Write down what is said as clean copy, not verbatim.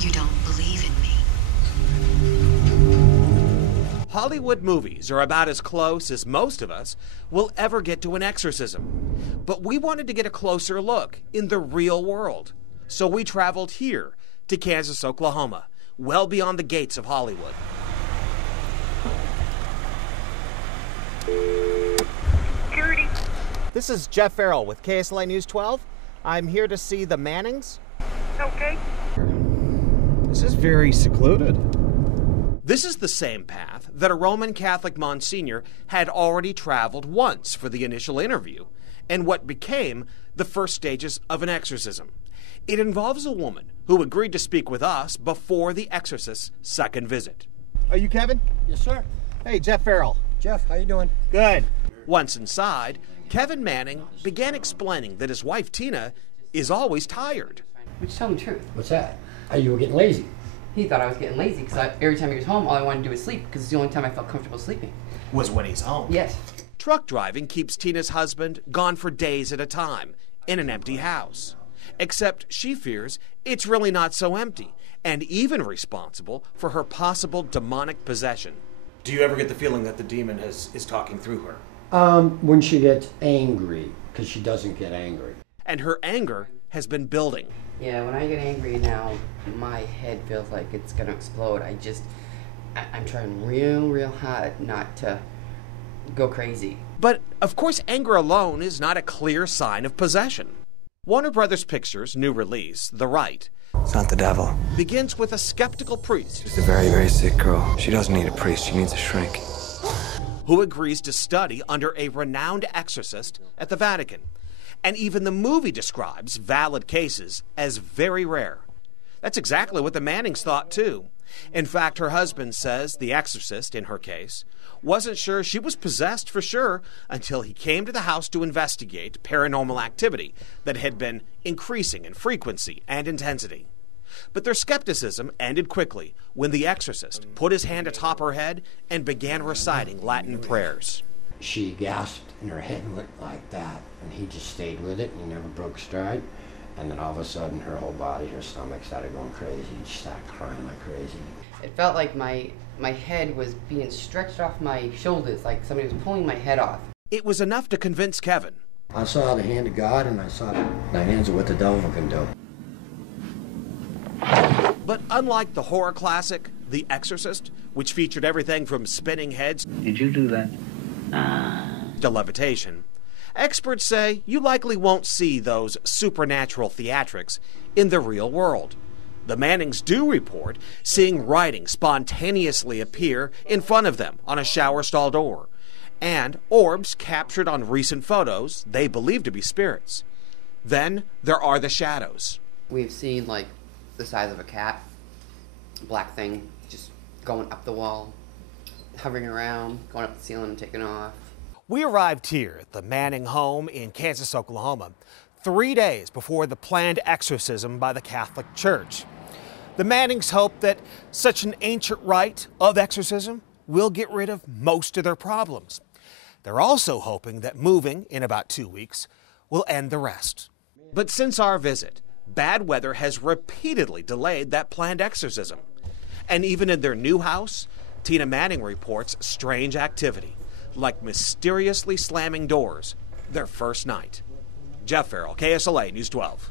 You don't believe in me. Hollywood movies are about as close as most of us will ever get to an exorcism. But we wanted to get a closer look in the real world. So we traveled here to Kansas, Oklahoma, well beyond the gates of Hollywood. Security. This is Jeff Ferrell with KSLA News 12. I'm here to see the Mannings. Okay. This is very secluded. This is the same path that a Roman Catholic Monsignor had already traveled once for the initial interview, and what became the first stages of an exorcism. It involves a woman who agreed to speak with us before the exorcist's second visit. Are you Kevin? Yes, sir. Hey, Jeff Ferrell. Jeff, how you doing? Good. Once inside, Kevin Manning began explaining that his wife Tina is always tired. Which tell him the truth. What's that? You were getting lazy. He thought I was getting lazy because every time he was home, all I wanted to do was sleep because it's the only time I felt comfortable sleeping. Was when he's home. Yes. Truck driving keeps Tina's husband gone for days at a time in an empty house. Except she fears it's really not so empty and even responsible for her possible demonic possession. Do you ever get the feeling that the demon is talking through her? When she gets angry, because she doesn't get angry. And her anger has been building. Yeah, when I get angry now, my head feels like it's going to explode. I'm trying real hard not to go crazy. But, of course, anger alone is not a clear sign of possession. Warner Brothers Pictures' new release, The RITE, It's not the devil. begins with a skeptical priest She's a very, very sick girl. She doesn't need a priest. She needs a shrink. who agrees to study under a renowned exorcist at the Vatican. And even the movie describes valid cases as very rare. That's exactly what the Mannings thought, too. In fact, her husband says the exorcist, in her case, wasn't sure she was possessed for sure until he came to the house to investigate paranormal activity that had been increasing in frequency and intensity. But their skepticism ended quickly when the exorcist put his hand atop her head and began reciting Latin prayers. She gasped and her head went like that, and he just stayed with it and he never broke stride. And then all of a sudden her whole body, her stomach started going crazy. She started crying like crazy. It felt like my head was being stretched off my shoulders, like somebody was pulling my head off. It was enough to convince Kevin. I saw the hand of God and I saw the hands of what the devil can do. But unlike the horror classic, The Exorcist, which featured everything from spinning heads Did you do that? to levitation, experts say you likely won't see those supernatural theatrics in the real world. The Mannings do report seeing writing spontaneously appear in front of them on a shower stall door, and orbs captured on recent photos they believe to be spirits. Then there are the shadows. We've seen like the size of a cat, black thing, just going up the wall, hovering around, going up the ceiling and taking off. We arrived here at the Manning home in Kansas, Oklahoma, 3 days before the planned exorcism by the Catholic Church. The Mannings hope that such an ancient rite of exorcism will get rid of most of their problems. They're also hoping that moving in about 2 weeks will end the rest. But since our visit, bad weather has repeatedly delayed that planned exorcism. And even in their new house, Tina Manning reports strange activity, like mysteriously slamming doors their first night. Jeff Ferrell, KSLA News 12.